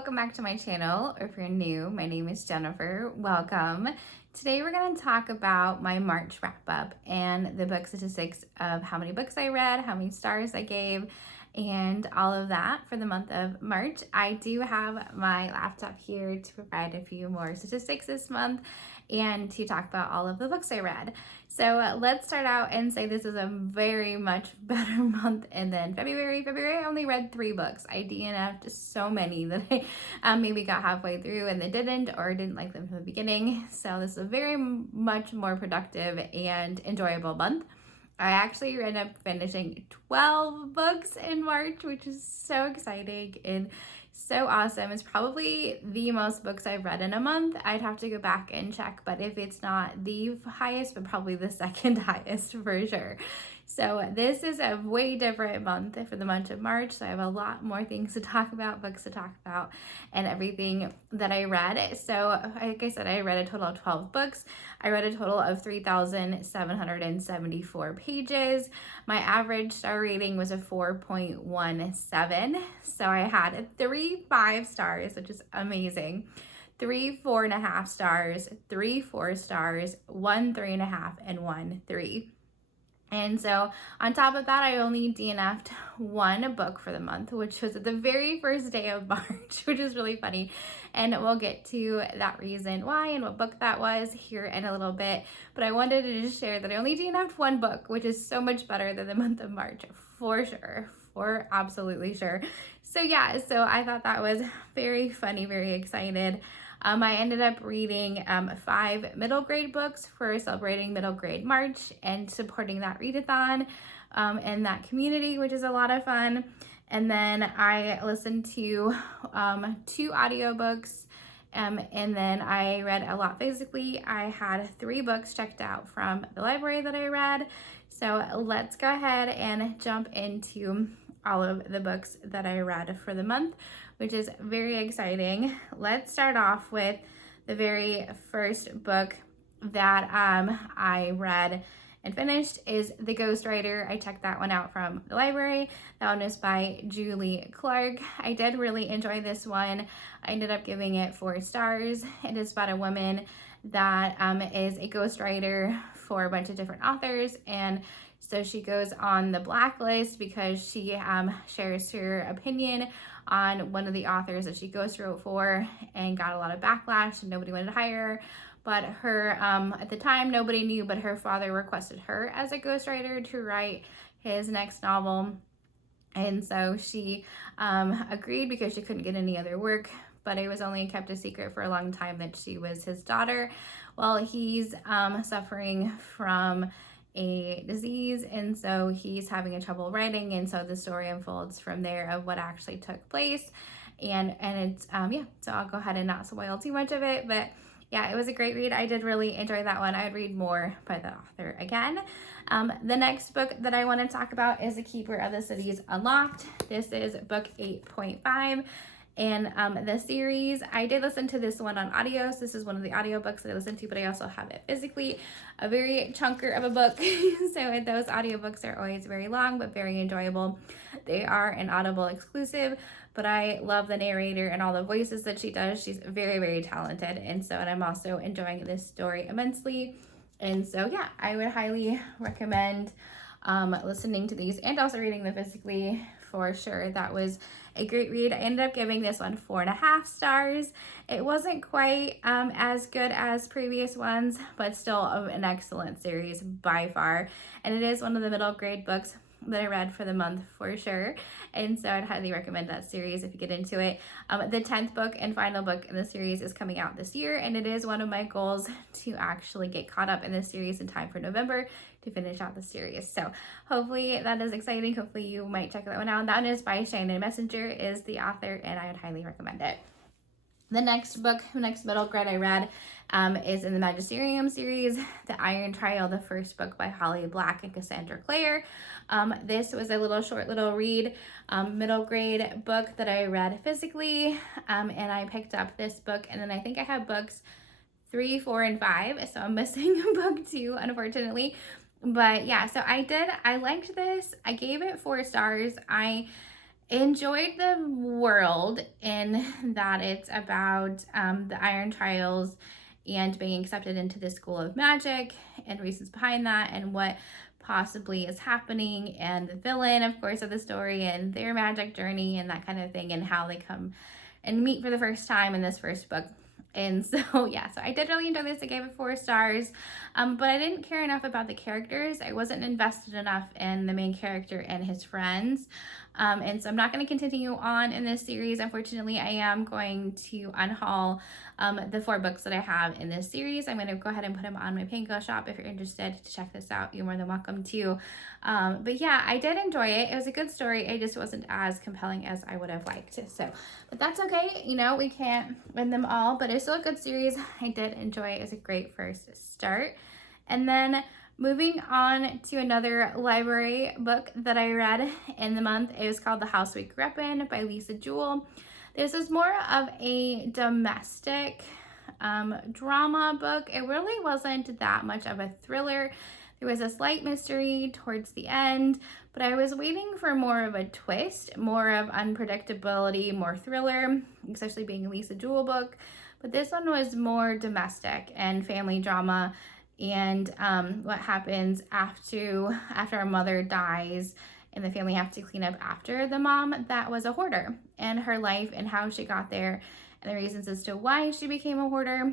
welcome back to my channel. Or if you're new, my name is Jennifer. Welcome. Today we're going to talk about my March wrap up and the book statistics of how many books I read, how many stars I gave, and all of that for the month of March. I do have my laptop here to provide a few more statistics this month and to talk about all of the books I read. So let's start out and say this is a very much better month. And then February, I only read 3 books. I DNF'd so many that I maybe got halfway through and they didn't, or didn't like them from the beginning. So this is a very much more productive and enjoyable month. I actually ended up finishing 12 books in March, which is so exciting and so awesome. It's probably the most books I've read in a month. I'd have to go back and check, but if it's not the highest, but probably the second highest for sure. So this is a way different month for the month of March. So I have a lot more things to talk about, books to talk about, and everything that I read. So like I said, I read a total of 12 books. I read a total of 3,774 pages. My average star rating was a 4.17. So I had 3 5 stars, which is amazing. 3 4.5 stars, 3 4 stars, 1 3.5, and 1 3. And so on top of that, I only DNF'd 1 book for the month, which was at the very first day of March, which is really funny. And we'll get to that reason why and what book that was here in a little bit. But I wanted to just share that I only DNF'd 1 book, which is so much better than the month of March, for sure, for absolutely sure. So yeah, so I thought that was very funny, very excited. I ended up reading 5 middle grade books for celebrating middle grade March and supporting that readathon and that community, which is a lot of fun. And then I listened to 2 audiobooks and then I read a lot physically. I had 3 books checked out from the library that I read. So let's go ahead and jump into all of the books that I read for the month, which is very exciting. Let's start off with the very first book that I read and finished is The Ghostwriter. I checked that one out from the library. That one is by Julie Clark. I did really enjoy this one. I ended up giving it 4 stars. It is about a woman that is a ghostwriter for a bunch of different authors, and so she goes on the blacklist because she shares her opinion on one of the authors that she ghostwrote for and got a lot of backlash and nobody wanted to hire her. But her, at the time, nobody knew, but her father requested her as a ghostwriter to write his next novel. And so she agreed because she couldn't get any other work, but it was only kept a secret for a long time that she was his daughter. Well, he's suffering from a disease, and so he's having a trouble writing, and so the story unfolds from there of what actually took place. And it's yeah, so I'll go ahead and not spoil too much of it, but yeah, it was a great read. I did really enjoy that one. I'd read more by the author again. The next book that I want to talk about is The Keeper of the Cities Unlocked. This is book 8.5. And the series, I did listen to this one on audio. So this is one of the audiobooks that I listened to, but I also have it physically. A very chunker of a book. So those audiobooks are always very long, but very enjoyable. They are an Audible exclusive, but I love the narrator and all the voices that she does. She's very, very talented. And I'm also enjoying this story immensely. And so, yeah, I would highly recommend listening to these and also reading them physically for sure. That was a great read. I ended up giving this one 4.5 stars. It wasn't quite as good as previous ones, but still an excellent series by far. And it is one of the middle grade books that I read for the month for sure. And so I'd highly recommend that series if you get into it. The 10th book and final book in the series is coming out this year, and it is one of my goals to actually get caught up in this series in time for November to finish out the series. So hopefully that is exciting. Hopefully you might check that one out. That one is by Shannon Messenger is the author, and I would highly recommend it. The next book, next middle grade I read is in the Magisterium series, The Iron Trial, the first book by Holly Black and Cassandra Clare. This was a short little read, middle grade book that I read physically, and I picked up this book, and then I think I have books 3, 4, and 5, so I'm missing book 2, unfortunately. But yeah, so I liked this. I gave it 4 stars. enjoyed the world in that it's about the Iron Trials and being accepted into the School of Magic and reasons behind that and what possibly is happening, and the villain, of course, of the story and their magic journey and that kind of thing, and how they come and meet for the first time in this first book. And so, yeah, so I did really enjoy this. I gave it 4 stars, but I didn't care enough about the characters. I wasn't invested enough in the main character and his friends. And so I'm not going to continue on in this series. Unfortunately, I am going to unhaul the 4 books that I have in this series. I'm going to go ahead and put them on my Pango shop. If you're interested to check this out, you're more than welcome to. But yeah, I did enjoy it. It was a good story. It just wasn't as compelling as I would have liked. So, but that's okay. You know, we can't win them all, but it's still a good series. I did enjoy it. It was a great first start. And then moving on to another library book that I read in the month. It was called The House We Grew Up In by Lisa Jewell. This is more of a domestic drama book. It really wasn't that much of a thriller. There was a slight mystery towards the end, but I was waiting for more of a twist, more of unpredictability, more thriller, especially being a Lisa Jewell book. But this one was more domestic and family drama, and what happens after a mother dies and the family have to clean up after the mom that was a hoarder, and her life and how she got there and the reasons as to why she became a hoarder,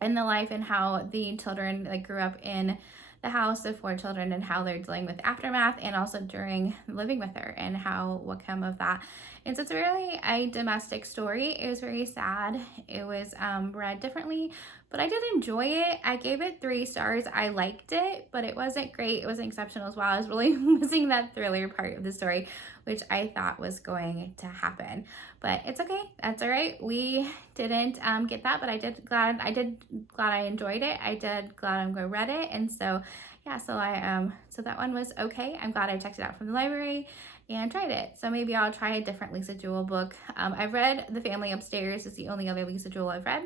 and the life and how the children grew up in the house of 4 children and how they're dealing with aftermath, and also during living with her and what came of that. And so it's really a domestic story. It was very sad. It was read differently, but I did enjoy it. I gave it 3 stars. I liked it, but it wasn't great. It wasn't exceptional as well. I was really missing that thriller part of the story, which I thought was going to happen. But it's okay. That's all right. We didn't get that, but I did glad I enjoyed it. I did glad I'm going to read it. And so yeah, so that one was okay. I'm glad I checked it out from the library and tried it. So maybe I'll try a different Lisa Jewell book. I've read The Family Upstairs. It's the only other Lisa Jewell I've read.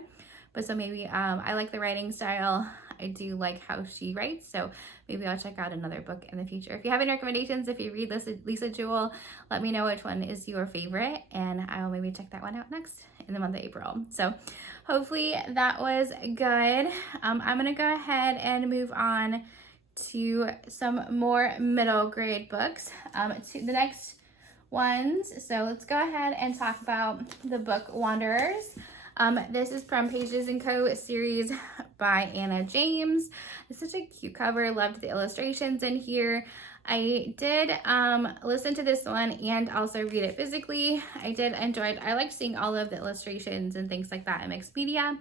But so maybe I like the writing style. I do like how she writes. So maybe I'll check out another book in the future. If you have any recommendations, if you read Lisa Jewell, let me know which one is your favorite, and I'll maybe check that one out next in the month of April. So hopefully that was good. I'm going to go ahead and move on to some more middle grade books, to the next ones. So let's go ahead and talk about the Bookwanderers. This is from Pages & Co. series by Anna James. It's such a cute cover. Loved the illustrations in here. I did listen to this one and also read it physically. I did enjoy it. I like seeing all of the illustrations and things like that in mixed media.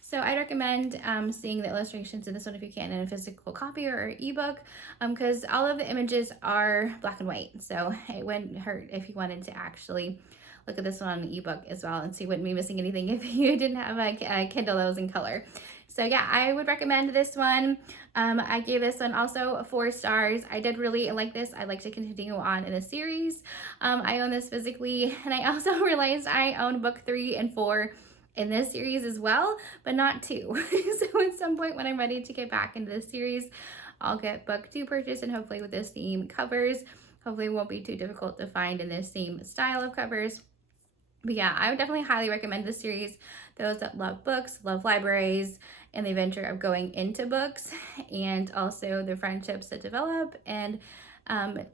So I recommend seeing the illustrations in this one if you can in a physical copy or ebook, because all of the images are black and white. So it wouldn't hurt if you wanted to actually look at this one on an ebook as well, and so you wouldn't be missing anything if you didn't have a Kindle that was in color. So yeah, I would recommend this one. I gave this one also 4 stars. I did really like this. I'd like to continue on in a series. I own this physically, and I also realized I own book 3 and 4 in this series as well, but not 2. So at some point when I'm ready to get back into this series, I'll get book 2 purchased, and hopefully with the same covers. Hopefully it won't be too difficult to find in the same style of covers. But yeah, I would definitely highly recommend this series. Those that love books, love libraries, and the adventure of going into books, and also the friendships that develop. And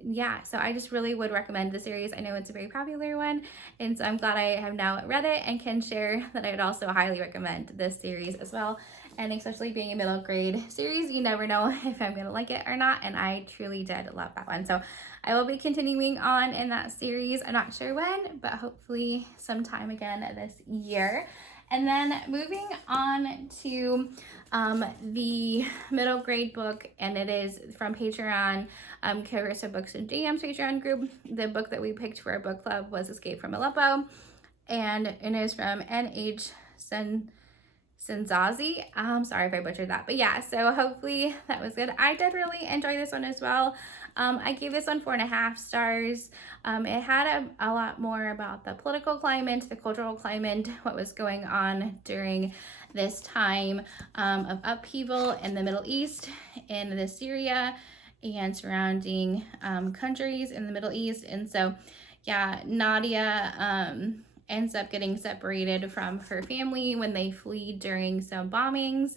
yeah, so I just really would recommend the series. I know it's a very popular one, and so I'm glad I have now read it and can share that I would also highly recommend this series as well. And especially being a middle grade series, you never know if I'm going to like it or not, and I truly did love that one. So I will be continuing on in that series. I'm not sure when, but hopefully sometime again this year. And then moving on to the middle grade book, and it is from Patreon, Carissa Books and JM's Patreon group. The book that we picked for our book club was Escape from Aleppo, and it is from N.H. Senzai. I'm sorry if I butchered that, but yeah, so hopefully that was good. I did really enjoy this one as well. I gave this one 4.5 stars. It had a lot more about the political climate, the cultural climate, what was going on during this time of upheaval in the Middle East, in the Syria and surrounding countries in the Middle East. And so yeah, Nadia ends up getting separated from her family when they flee during some bombings.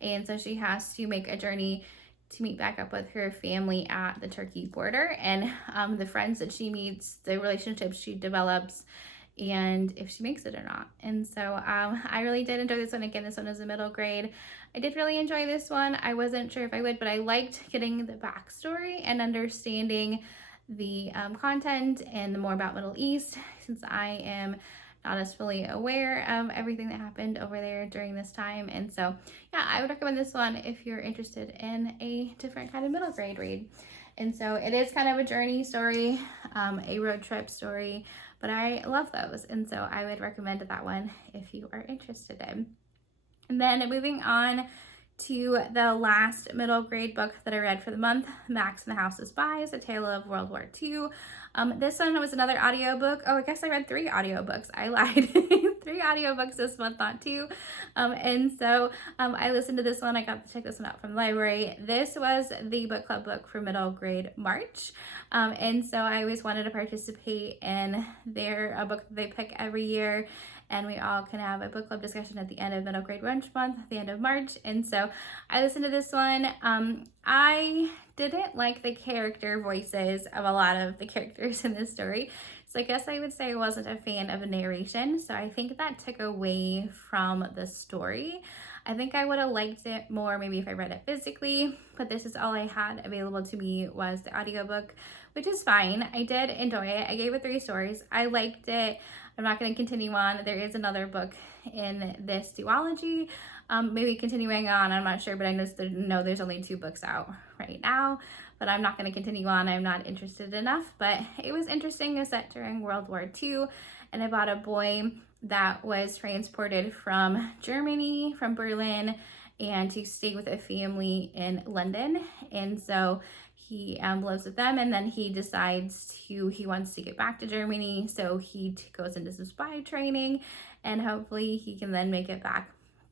And so she has to make a journey to meet back up with her family at the Turkey border. And the friends that she meets, the relationships she develops, and if she makes it or not. And so I really did enjoy this one. Again, this one is a middle grade. I did really enjoy this one. I wasn't sure if I would, but I liked getting the backstory and understanding the content and more about Middle East, since I am not as fully aware of everything that happened over there during this time. And so yeah, I would recommend this one if you're interested in a different kind of middle grade read. And so it is kind of a journey story, a road trip story, but I love those. And so I would recommend that one if you are interested in. And then moving on to the last middle grade book that I read for the month, Max and the House of Spies, A Tale of World War II. This one was another audiobook. Oh, I guess I read 3 audiobooks. I lied. 3 audiobooks this month, not 2. And so I listened to this one. I got to check this one out from the library. This was the book club book for middle grade March. And so I always wanted to participate in a book that they pick every year. And we all can have a book club discussion at the end of middle grade lunch month, at the end of March. And so I listened to this one. I didn't like the character voices of a lot of the characters in this story. So I guess I would say I wasn't a fan of the narration. So I think that took away from the story. I think I would have liked it more maybe if I read it physically, but this is all I had available to me was the audiobook, which is fine. I did enjoy it. I gave it 3 stars. I liked it. I'm not going to continue on. There is another book in this duology. Maybe continuing on, I'm not sure, but I know there's only 2 books out right now, but I'm not going to continue on. I'm not interested enough, but it was interesting. It was set during World War II, and about a boy that was transported from Germany, from Berlin, and to stay with a family in London. And so he lives with them, and then he decides he wants to get back to Germany. So he goes into some spy training, and hopefully he can then make it back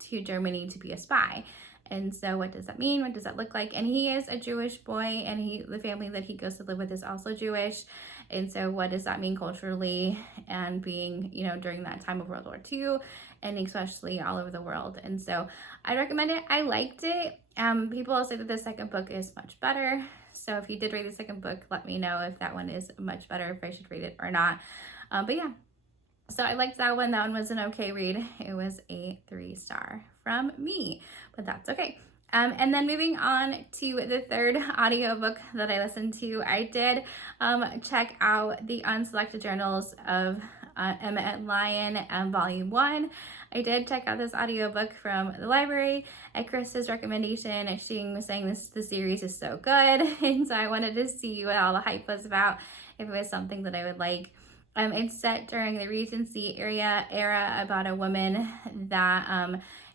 to Germany to be a spy. And so what does that mean? What does that look like? And he is a Jewish boy, and the family that he goes to live with is also Jewish. And so what does that mean culturally, and being, during that time of World War II, and especially all over the world. And so I recommend it. I liked it. People say that the second book is much better. So if you did read the second book, let me know if that one is much better, if I should read it or not. But yeah, so I liked that one. That one was an okay read. It was a 3-star from me, but that's okay. And then moving on to the third audiobook that I listened to, I did check out the Unselected Journals of Emma and Lion, Volume 1. I did check out this audiobook from the library at Krista's recommendation. She was saying the series is so good, and so I wanted to see what all the hype was about, if it was something that I would like. It's set during the Regency era about a woman that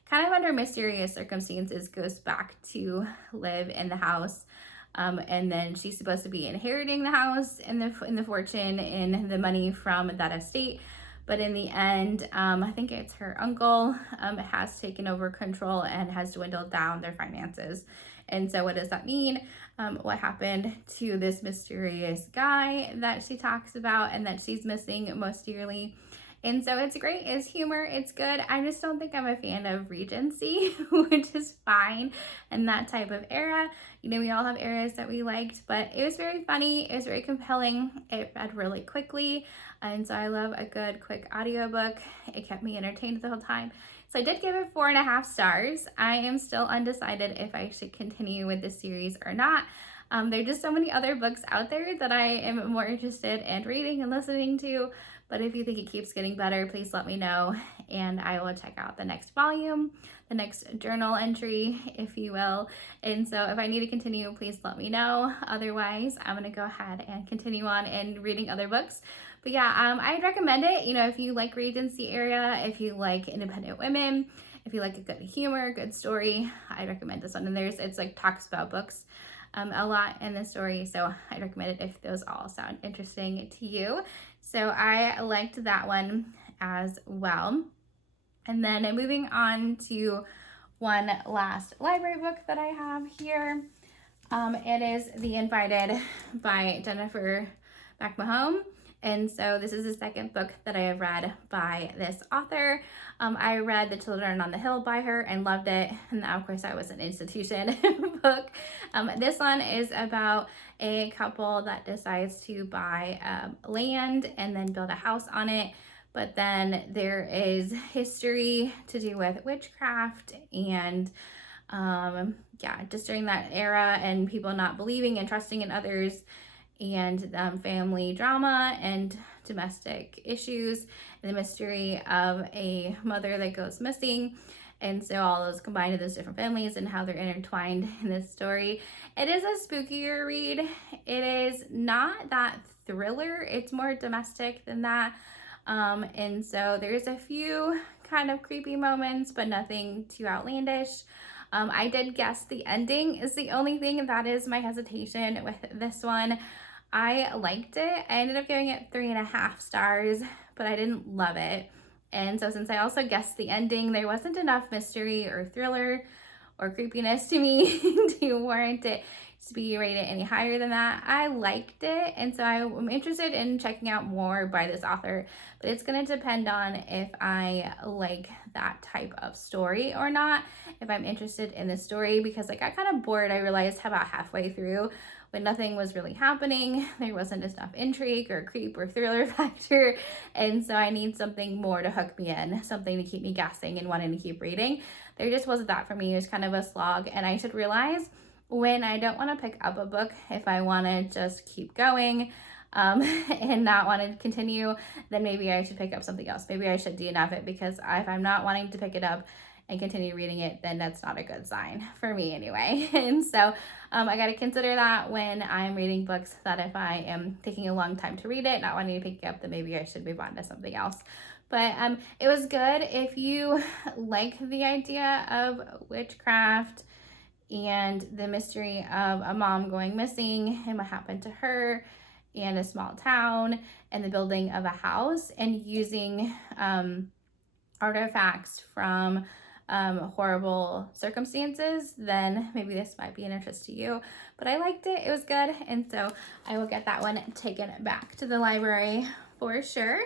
kind of under mysterious circumstances goes back to live in the house. And then she's supposed to be inheriting the house and the fortune and the money from that estate. But in the end, I think it's her uncle has taken over control and has dwindled down their finances. And so what does that mean? What happened to this mysterious guy that she talks about and that she's missing most dearly? And so it's great. It's humor. It's good. I just don't think I'm a fan of Regency, which is fine in that type of era. We all have eras that we liked, but it was very funny. It was very compelling. It read really quickly. And so I love a good, quick audiobook. It kept me entertained the whole time. So I did give it 4.5 stars. I am still undecided if I should continue with this series or not. There are just so many other books out there that I am more interested in reading and listening to. But if you think it keeps getting better, please let me know, and I will check out the next volume, the next journal entry, if you will. And so if I need to continue, please let me know. Otherwise, I'm going to go ahead and continue on and reading other books. But yeah, I'd recommend it. If you like Regency era, if you like independent women, if you like a good humor, good story, I'd recommend this one. And it's like talks about books a lot in the story, so I'd recommend it if those all sound interesting to you. So I liked that one as well. And then moving on to one last library book that I have here. It is The Invited by Jennifer McMahon. And so this is the second book that I have read by this author. I read The Children on the Hill by her and loved it. And of course I was an institution book. This one is about a couple that decides to buy land and then build a house on it. But then there is history to do with witchcraft and just during that era, and people not believing and trusting in others, and family drama and domestic issues, and the mystery of a mother that goes missing. And so all those combined in those different families and how they're intertwined in this story. It is a spookier read. It is not that thriller. It's more domestic than that. And so there's a few kind of creepy moments, but nothing too outlandish. I did guess the ending is the only thing that is my hesitation with this one. I liked it. I ended up giving it 3.5 stars, but I didn't love it. And so since I also guessed the ending, there wasn't enough mystery or thriller or creepiness to me to warrant it to be rated any higher than that. I liked it, and so I'm interested in checking out more by this author, but it's going to depend on if I like that type of story or not, if I'm interested in the story, because I got kind of bored, I realized, about halfway through when nothing was really happening. There wasn't enough intrigue or creep or thriller factor, and so I need something more to hook me in, something to keep me guessing and wanting to keep reading. There just wasn't that for me. It was kind of a slog, and I should realize when I don't want to pick up a book, if I want to just keep going and not want to continue, then maybe I should pick up something else. Maybe I should DNF it, because if I'm not wanting to pick it up and continue reading it, then that's not a good sign for me anyway. And so I got to consider that when I'm reading books, that if I am taking a long time to read it, not wanting to pick it up, then maybe I should move on to something else. But it was good. If you like the idea of witchcraft and the mystery of a mom going missing and what happened to her, and a small town, and the building of a house, and using artifacts from horrible circumstances, then maybe this might be an interest to you. But I liked it. It was good. And so I will get that one taken back to the library for sure.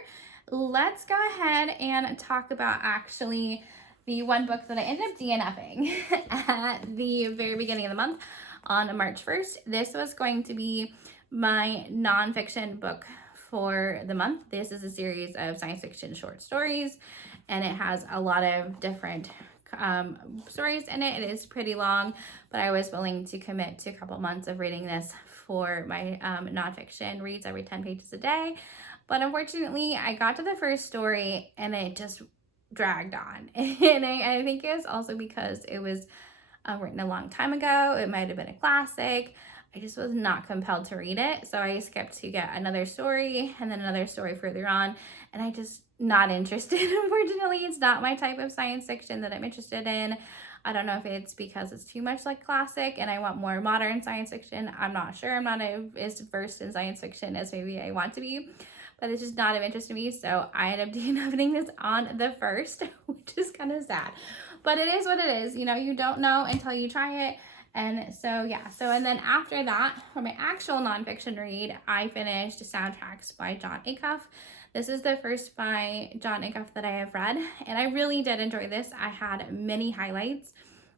Let's go ahead and talk about actually the one book that I ended up DNFing at the very beginning of the month on March 1st. This was going to be my nonfiction book for the month. This is a series of science fiction short stories, and it has a lot of different stories in it. It is pretty long, but I was willing to commit to a couple months of reading this for my nonfiction reads every 10 pages a day. But unfortunately, I got to the first story and it just dragged on. And I think it was also because it was written a long time ago. It might have been a classic. I just was not compelled to read it. So I skipped to get another story and then another story further on. And I just not interested. Unfortunately, it's not my type of science fiction that I'm interested in. I don't know if it's because it's too much like classic and I want more modern science fiction. I'm not sure. I'm not as versed in science fiction as maybe I want to be, but it's just not of interest to me. So I ended up DNFing this on the first, which is kind of sad. But it is what it is. You know, you don't know until you try it. And so, yeah. So, and then after that, for my actual nonfiction read, I finished Soundtracks by Jon Acuff. This is the first by Jon Acuff that I have read, and I really did enjoy this. I had many highlights,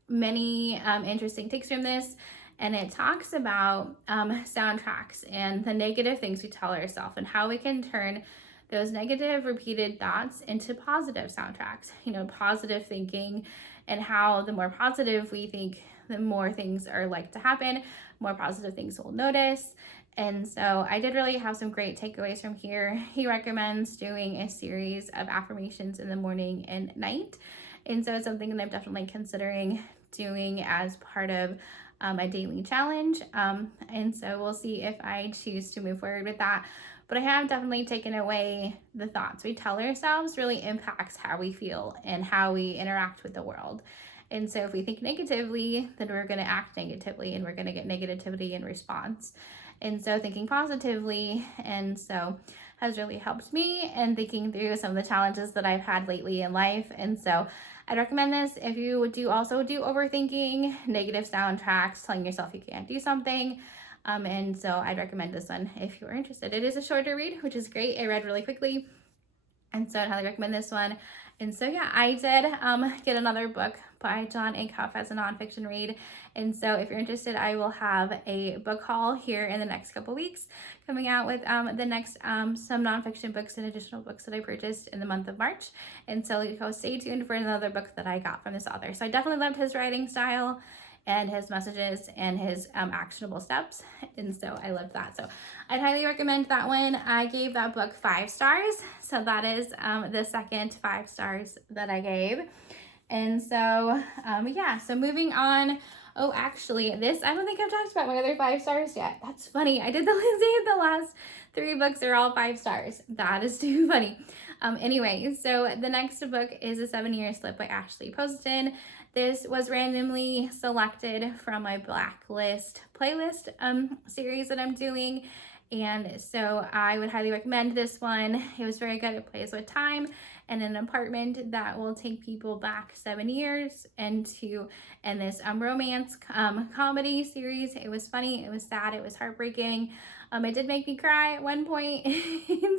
many interesting takes from this, and it talks about soundtracks and the negative things we tell ourselves and how we can turn those negative repeated thoughts into positive soundtracks, you know, positive thinking, and how the more positive we think, the more things are like to happen, more positive things we'll notice. And so I did really have some great takeaways from here. He recommends doing a series of affirmations in the morning and night. And so it's something that I'm definitely considering doing as part of a daily challenge. And so we'll see if I choose to move forward with that. But I have definitely taken away the thoughts we tell ourselves really impacts how we feel and how we interact with the world. And so if we think negatively, then we're going to act negatively and we're going to get negativity in response. And so thinking positively, and so has really helped me in thinking through some of the challenges that I've had lately in life. And so I'd recommend this if you do also do overthinking, negative soundtracks, telling yourself you can't do something. And so I'd recommend this one if you're interested. It is a shorter read, which is great. It read really quickly, and so I'd highly recommend this one. And so yeah, I did get another book by Jon Acuff as a nonfiction read. And so if you're interested, I will have a book haul here in the next couple weeks coming out with the next some nonfiction books and additional books that I purchased in the month of March. And so stay tuned for another book that I got from this author. So I definitely loved his writing style and his messages and his actionable steps, and so I loved that. So I'd highly recommend that one. I gave that book 5 stars, so that is the second 5 stars that I gave. And so yeah, so moving on. Oh, actually, this, I don't think I've talked about my other 5 stars yet. That's funny. I did the last 3 books are all 5 stars. That is too funny. Anyway, so the next book is A 7-Year Slip by Ashley Poston. This was randomly selected from my Blacklist playlist series that I'm doing. And so I would highly recommend this one. It was very good. It plays with time and an apartment that will take people back 7 years into this romance comedy series. It was funny, it was sad, it was heartbreaking. It did make me cry at one point.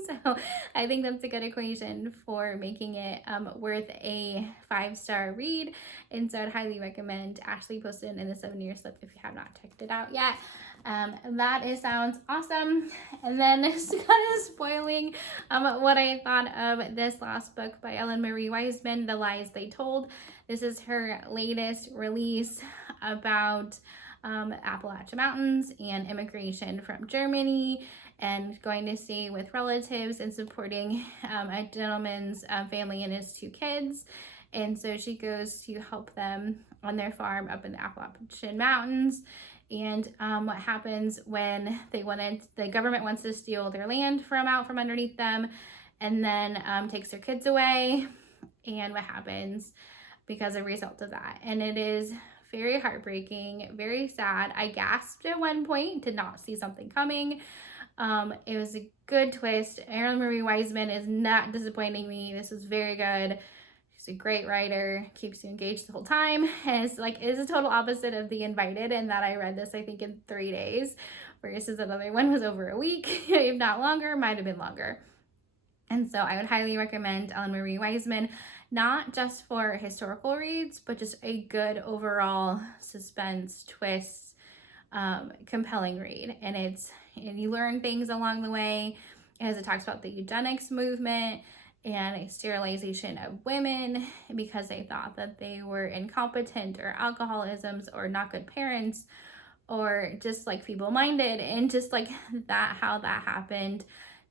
So I think that's a good equation for making it worth a 5-star read. And so I'd highly recommend Ashley Poston and The 7-Year Slip if you have not checked it out yet. Sounds awesome. And then just kind of spoiling what I thought of this last book by Ellen Marie Wiseman, The Lies They Told. This is her latest release about Appalachian Mountains and immigration from Germany and going to stay with relatives and supporting a gentleman's family and his 2 kids. And so she goes to help them on their farm up in the Appalachian Mountains. And what happens when the government wants to steal their land from underneath them, and then takes their kids away, and what happens because of a result of that. And it is very heartbreaking, very sad. I gasped at one point, did not see something coming. It was a good twist. Ellen Marie Wiseman is not disappointing me. This is very good. She's a great writer, keeps you engaged the whole time, and it's a total opposite of The Invited, in that I read this, I think, in 3 days, versus another one was over a week, if not longer, might have been longer. And so I would highly recommend Ellen Marie Wiseman, not just for historical reads, but just a good overall suspense, twist, compelling read. And you learn things along the way, as it talks about the eugenics movement and sterilization of women because they thought that they were incompetent or alcoholisms or not good parents or just like feeble-minded, and just like that, how that happened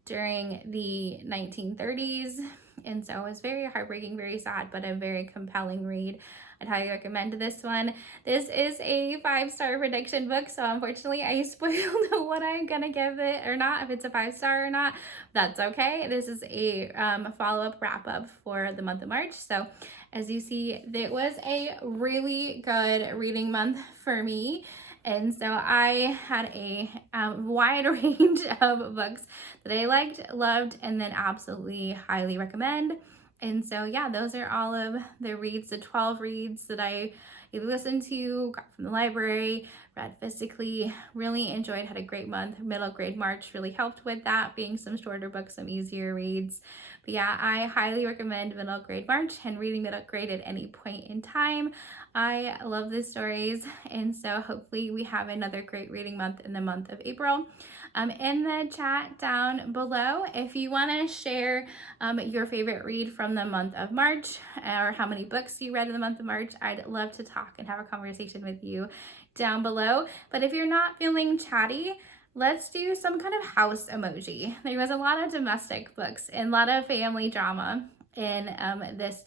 during the 1930s. And so it was very heartbreaking, very sad, but a very compelling read. I'd highly recommend this one. This is a 5-star prediction book, so unfortunately I spoiled what I'm gonna give it or not, if it's a 5-star or not. That's okay. This is a follow-up wrap-up for the month of March. So as you see, it was a really good reading month for me. And so I had a wide range of books that I liked, loved, and then absolutely highly recommend. And so, yeah, those are all of the reads, the 12 reads that I either listened to, got from the library, read physically, really enjoyed, had a great month. Middle grade March really helped with that, being some shorter books, some easier reads. But yeah, I highly recommend middle grade March and reading middle grade at any point in time. I love the stories, and so hopefully we have another great reading month in the month of April. In the chat down below, if you want to share your favorite read from the month of March, or how many books you read in the month of March, I'd love to talk and have a conversation with you down below. But if you're not feeling chatty, let's do some kind of house emoji. There was a lot of domestic books and a lot of family drama in this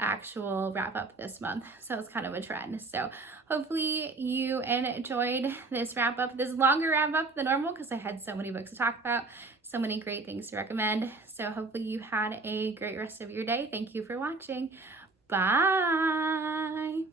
actual wrap up this month, so it's kind of a trend. So hopefully you enjoyed this wrap up, this longer wrap up than normal, because I had so many books to talk about, so many great things to recommend. So hopefully you had a great rest of your day. Thank you for watching. Bye.